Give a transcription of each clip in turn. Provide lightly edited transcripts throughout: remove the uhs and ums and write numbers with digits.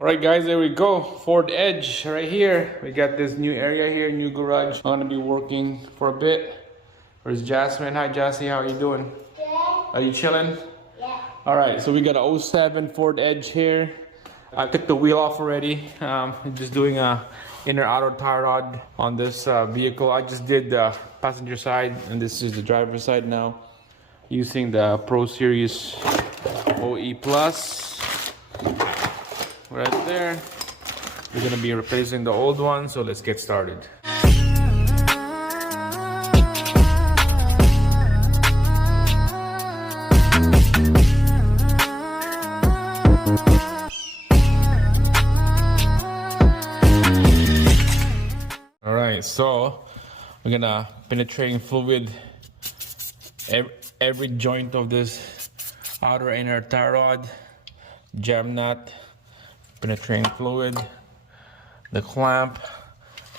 Alright guys, there we go. Ford Edge right here. We got this new area here, new garage. I'm gonna be working for a bit. Where's Jasmine? Hi Jassy, how are you doing? Good. Are you chilling? Yeah. Alright, so we got a 07 Ford Edge here. I took the wheel off already. I'm just doing a inner outer tie rod on this vehicle. I just did the passenger side and this is the driver's side now. Using the Pro Series OE Plus. Right there. We're gonna be replacing the old one, so let's get started. Alright, so we're gonna penetrating fluid every joint of this outer inner tie rod, jam nut, penetrating fluid, the clamp.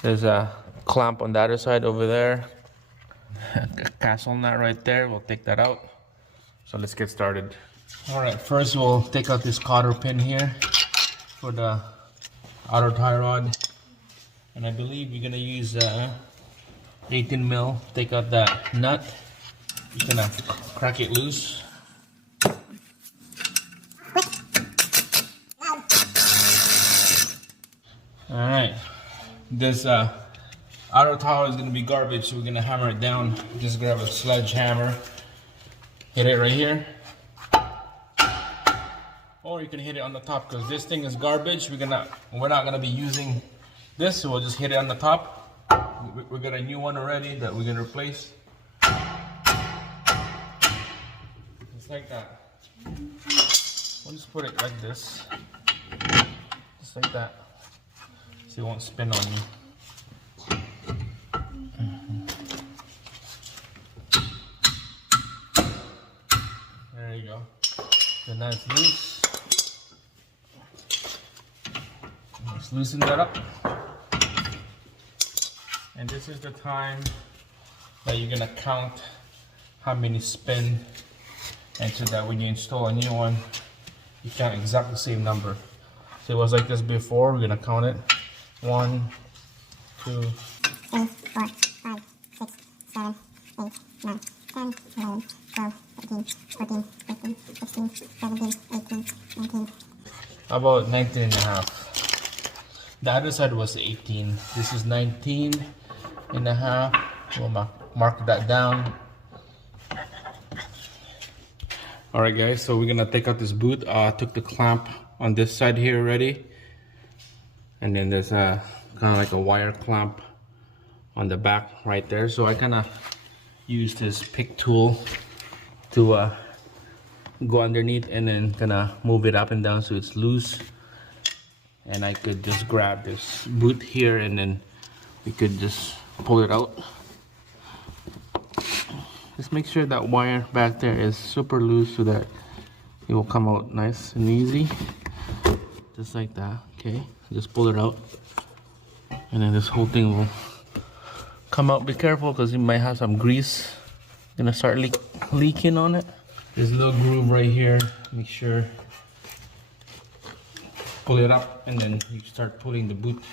There's a clamp on the other side over there, a castle nut right there. We'll take that out. So let's get started. All right, first we'll take out this cotter pin here for the outer tie rod, and I believe you're gonna use 18 mil. Take out that nut. You're gonna crack it loose. Alright, this outer towel is going to be garbage, so we're going to hammer it down. Just grab a sledgehammer, hit it right here. Or you can hit it on the top, because this thing is garbage. We're not going to be using this, so we'll just hit it on the top. We got a new one already that we're going to replace. Just like that. We'll just put it like this. Just like that. So it won't spin on you. There you go. So now it's loose. Let's loosen that up. And this is the time that you're gonna count how many spin, and so that when you install a new one, you count exactly the same number. So it was like this before. We're gonna count it. 1, 2, 3, 4, 5, 6, 7, 8, 9, 10, 11, 12, 13, 14, 15, 16, 17, 18, 19. About 19 and a half. The other side was 18. This is 19 and a half. We'll mark that down. Alright guys, so we're gonna take out this boot. Took the clamp on this side here already. And then there's a kind of like a wire clamp on the back right there. So I kind of use this pick tool to go underneath and then kind of move it up and down so it's loose. And I could just grab this boot here and then we could just pull it out. Just make sure that wire back there is super loose so that it will come out nice and easy. Just like that, okay? Just pull it out, and then this whole thing will come out. Be careful because you might have some grease gonna start leaking on it. There's a little groove right here. Make sure pull it up, and then you start pulling the boot.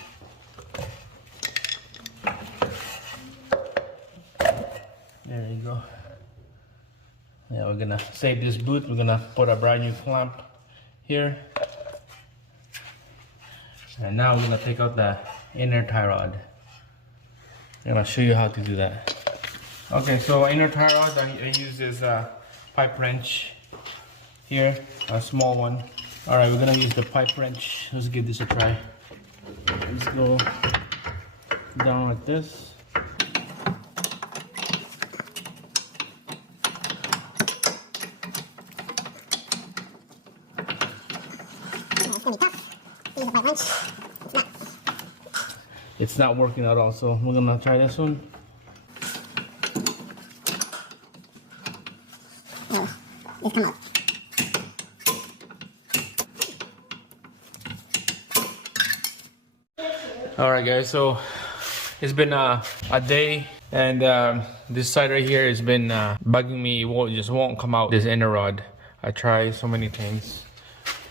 There you go. Yeah, we're gonna save this boot. We're gonna put a brand new clamp here. And now we're gonna take out the inner tie rod. I'm gonna show you how to do that. Okay, so inner tie rod, I use this pipe wrench here, a small one. All right, we're gonna use the pipe wrench. Let's give this a try. Let's go down like this. It's not working at all, so we're gonna try this one. No, it's come out. All right, guys. So it's been a day, and this side right here has been bugging me. It just won't come out. This inner rod. I tried so many things.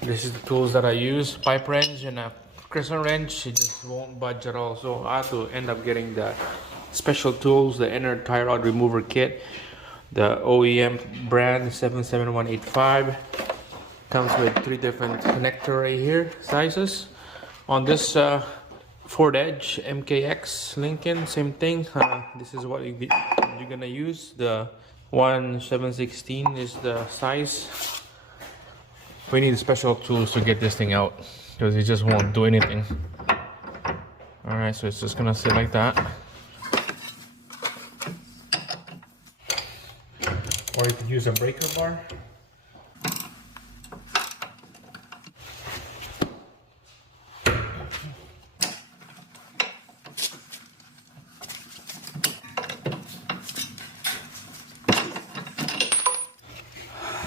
This is the tools that I use: pipe wrench and a crescent wrench. It just won't budge at all, so I have to end up getting the special tools, the inner tie rod remover kit, the OEM brand 77185. Comes with 3 different connector right here sizes. On this Ford Edge MKX Lincoln, same thing. This is what you're gonna use. The 1/716 is the size. We need special tools to get this thing out because it just won't do anything. Alright, so it's just gonna sit like that. Or you could use a breaker bar.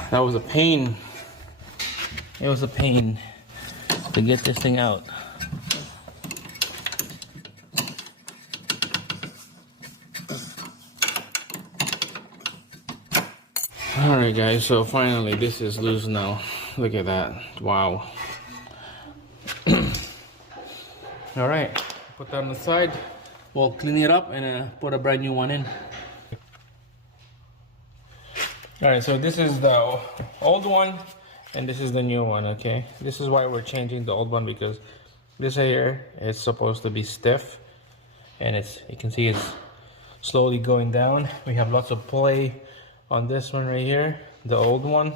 That was a pain. It was a pain to get this thing out. Alright guys, so finally this is loose now. Look at that. Wow. Alright, put that on the side. We'll clean it up and put a brand new one in. Alright, so this is the old one and this is the new one, okay? This is why we're changing the old one, because this here is supposed to be stiff and you can see it's slowly going down. We have lots of play on this one right here, the old one.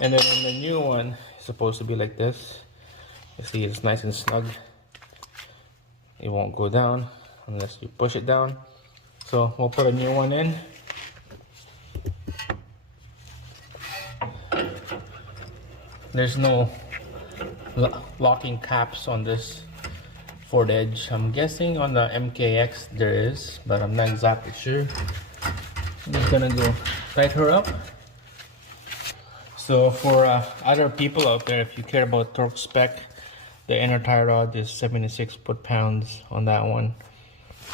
And then on the new one, it's supposed to be like this. You see it's nice and snug. It won't go down unless you push it down. So we'll put a new one in. There's no locking caps on this Ford Edge. I'm guessing on the MKX there is, but I'm not exactly sure. I'm just gonna go tighten her up. So for other people out there, if you care about torque spec, the inner tie rod is 76 foot-pounds on that one,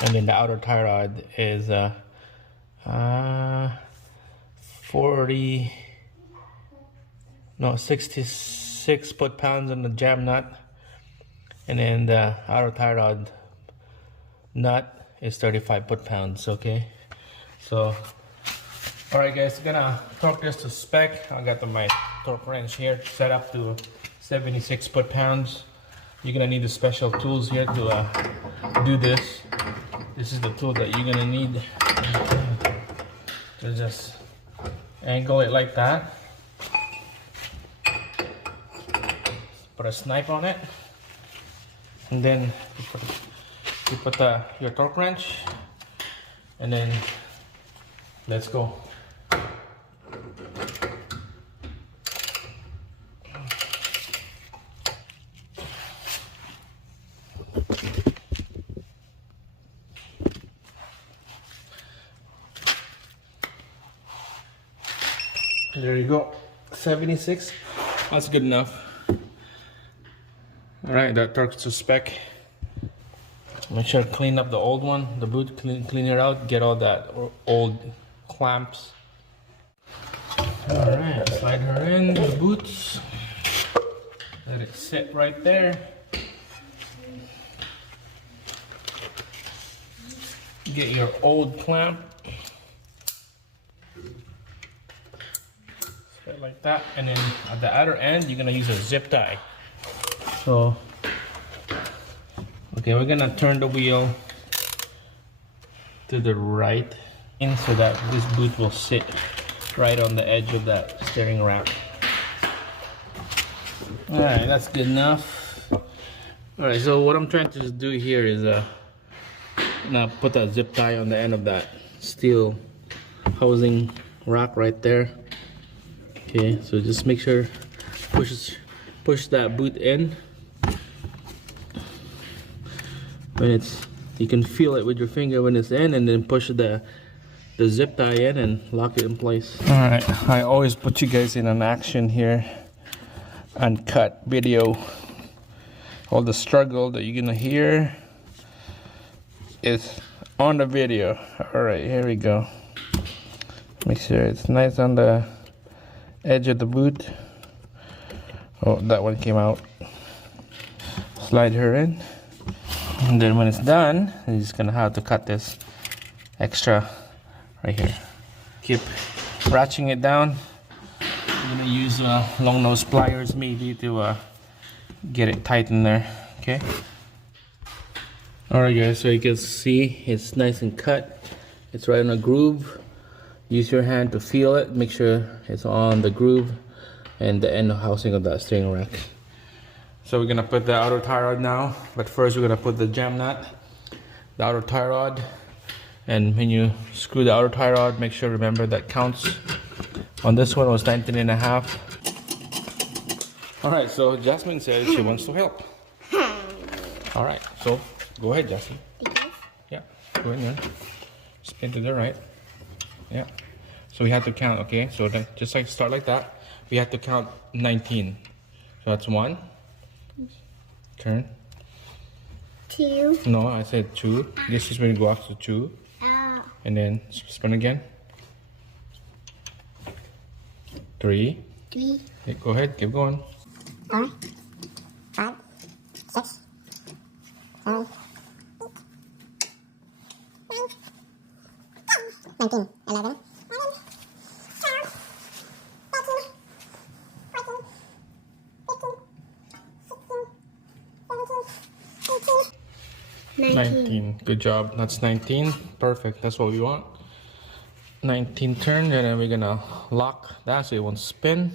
and then the outer tie rod is 66 foot-pounds on the jam nut, and then the outer tie rod nut is 35 foot-pounds. Okay, so alright guys, gonna torque this to spec. I got my torque wrench here set up to 76 foot-pounds. You're gonna need the special tools here to do this. This is the tool that you're gonna need to just angle it like that. Put a snipe on it, and then you put your torque wrench, and then let's go. There you go, 76. That's good enough. Alright, that torques to spec. Make sure to clean up the old one, the boot, clean it out, get all that old clamps. Alright, slide her in the boots. Let it sit right there. Get your old clamp. Sit like that, and then at the other end, you're gonna use a zip tie. So, okay, we're gonna turn the wheel to the right, and so that this boot will sit right on the edge of that steering rack. Alright, that's good enough. Alright, so what I'm trying to do here is now put a zip tie on the end of that steel housing rack right there. Okay, so just make sure push that boot in. When you can feel it with your finger when it's in, and then push the zip tie in and lock it in place. Alright, I always put you guys in an action here, uncut video. All the struggle that you're gonna hear is on the video. Alright, here we go. Make sure it's nice on the edge of the boot. Oh, that one came out. Slide her in. And then when it's done, you're just gonna have to cut this extra right here. Keep ratcheting it down. I'm gonna use long nose pliers maybe to get it tight in there. Okay. Alright guys, so you can see it's nice and cut. It's right on a groove. Use your hand to feel it. Make sure it's on the groove and the end housing of that string rack. So we're gonna put the outer tie rod now, but first we're gonna put the jam nut, the outer tie rod, and when you screw the outer tie rod, make sure remember that counts. On this one was 19.5. All right, so Jasmine says she wants to help. All right, so go ahead, Jasmine. Yeah, go ahead, man. Spin to the right. Yeah. So we have to count, okay? So then just like start like that, we have to count 19. So that's 1. Turn. 2. No, I said 2. This is when you go up to 2. And then spin again. 3. 3. Okay, go ahead, keep going. 4. 5. 6. 7. 19. 11. 19. Good job. That's 19. Perfect. That's what we want. 19 turn, and then we're gonna lock that so it won't spin.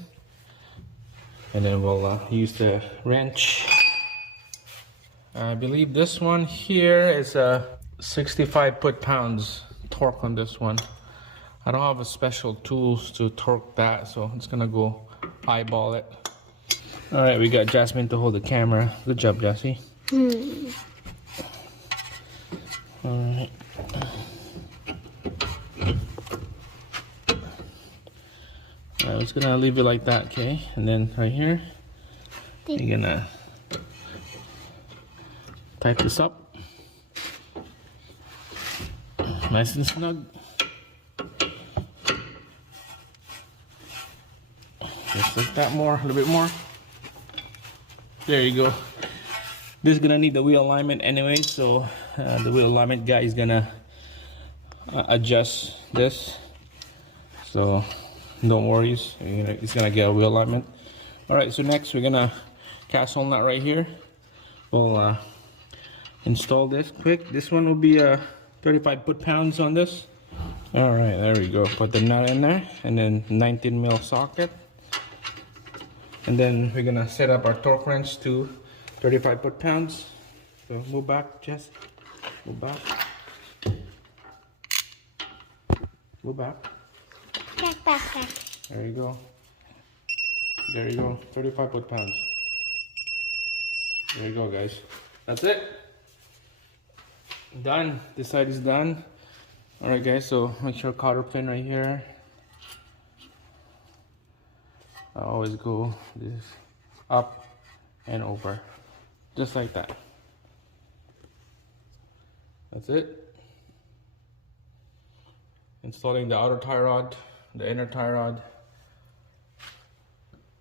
And then we'll use the wrench. I believe this one here is a 65 foot-pounds torque on this one. I don't have a special tools to torque that, so it's gonna go eyeball it. All right, we got Jasmine to hold the camera. Good job, Jassie. All right. I'm just gonna leave it like that, okay? And then right here, you're gonna tight this up. Nice and snug. Just like that more, a little bit more. There you go. This is gonna need the wheel alignment anyway, so the wheel alignment guy is gonna adjust this. So don't worry, it's gonna get a wheel alignment. All right, so next we're gonna cast on that right here. We'll install this quick. This one will be 35 foot-pounds on this. All right, there we go. Put the nut in there, and then 19 mil socket. And then we're gonna set up our torque wrench to 35 foot-pounds. So move back, Jess. Move back. Move back. Back. There you go. There you go. 35 foot-pounds. There you go, guys. That's it. Done. This side is done. All right, guys. So make sure cotter pin right here. I always go this up and over, just like that. That's it. Installing the outer tie rod, the inner tie rod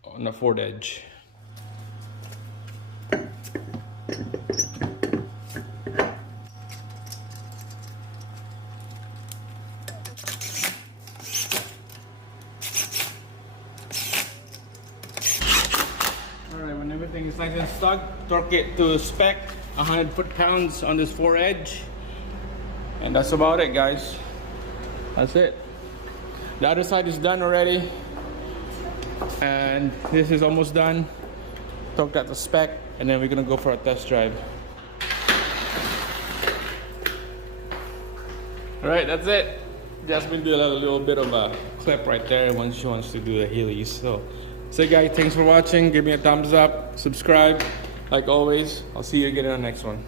on the forward edge. Alright, when everything is nice and stuck, torque it to spec, 100 foot-pounds on this forward edge. And that's about it, guys. That's it. The other side is done already. And this is almost done. Torque that to spec, and then we're gonna go for a test drive. Alright, that's it. Jasmine did a little bit of a clip right there when she wants to do the Heelys. So guys, thanks for watching. Give me a thumbs up, subscribe. Like always, I'll see you again in the next one.